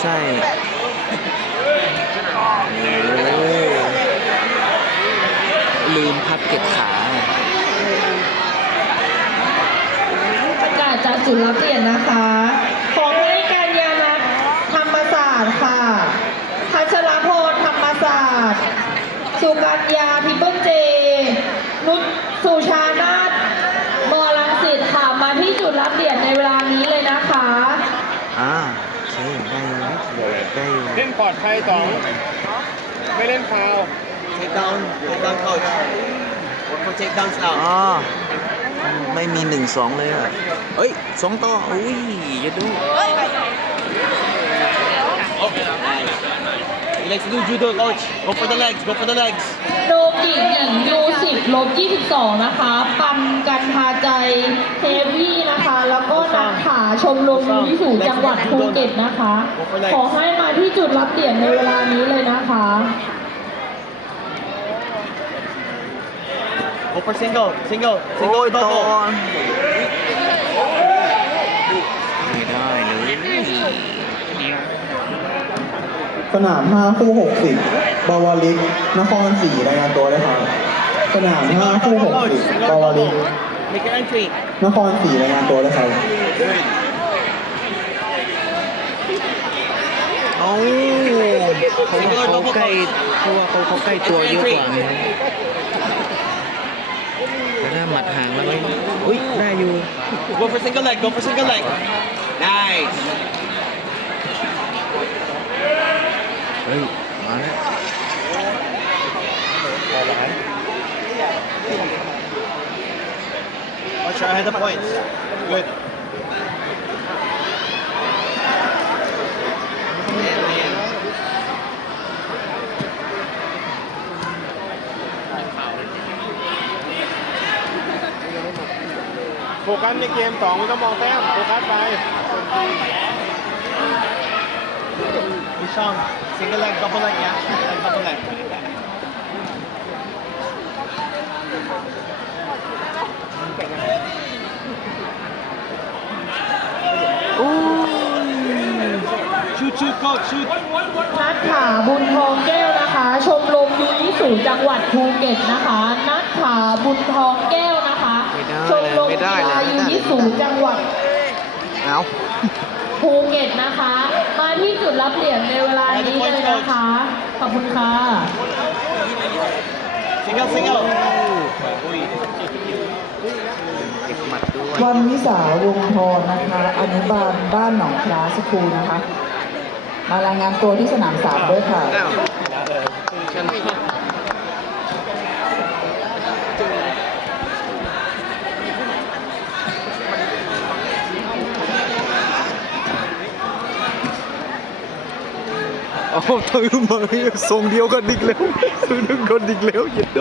ใช่โอ้ลืมพับเก็บขา ประกาศจากจุดรับเหรียนนะคะ ของให้การยานัทธรรมศาสตร์ค่ะ พัชรพลธรรมศาสตร์ สุกัญญาพิเปิลเจ นุชสุชานาถมอลังสิตค่ะ มาที่จุดรับเหรียญในเวลานี้เลยนะคะ อ่าโอเคได้อยู่ ได้อยู่เล่นปลอดภัยสองไม่เล่นฟาวล์ Take down, take down coach. Work for takedowns อ๋ now. อไม่มีหนึ่งสองเลยอะเอ้ยสองต่ออุ้ยอย่าดู He likes to do judo, coach. Go for the legs, go for the legs. โดมหญิงหญิงยูสิบลบ22นะคะ ปันกันพาใจเฮฟวี่นะคะ แล้วก็นักขาช มรมยูนิสูจังหวัดภูเก็ตนะคะ ขอให้มาที่จุดรับเหรียญในเวลานี้เลยนะคะ Go for single, single, โอ้ single, ยต่อ double. ไม่ได้เลยสนาม5คู่60บาวาลิกนครศรีรายงานตัวเลยครับสนาม5คู่60บาวาลิก Make your entry. นครศรีรายงานตัวเลยครับเอ้า เพราะว่าเขาใกล้เพราะว่าเขาเขาใกล้ตัวเยอะกว่าไงครับแต่ถ้าหมัดห่างแล้วไม่อุ้ยได้อยู่ Go for single leg, go for single leg. Nice. เฮ้ยมาแล้ว Watch your head the points. Good. ฟกัสในเกมสองไม่ต้องมองแต้มโฟกัสไป Hisham, single leg, double leg, yeah? And double leg. โอ้ย Shoot, shoot, coach, shoot. นัทขาบุญทองแก้วนะคะ ชมรมยูนิสูจังหวัดภูเก็ตนะคะ นัทขาบุญทองแก้วนะคะไม่ได้ ชมรมไม่ได้กีเลยฬาไม่ยูได้นิสูจังหวัดเอาภูเก็ตนะคะ มาที่จุดรับเหรียญในเวลานี้เลยนะคะ ขอบคุณค่ะ Single, single. เก็บหมัดด้วยวันวิสาวงศ์ทรนะคะอนุบาลบ้านหนองคลาสคูลนะคะ มารายงานตัวที่สนามสามด้วยค่ะ อ้าวฉัน เอาเธอมาทรงเดียวกันอีกแล้วทรงเดียวกันอีกแล้วอย่าโด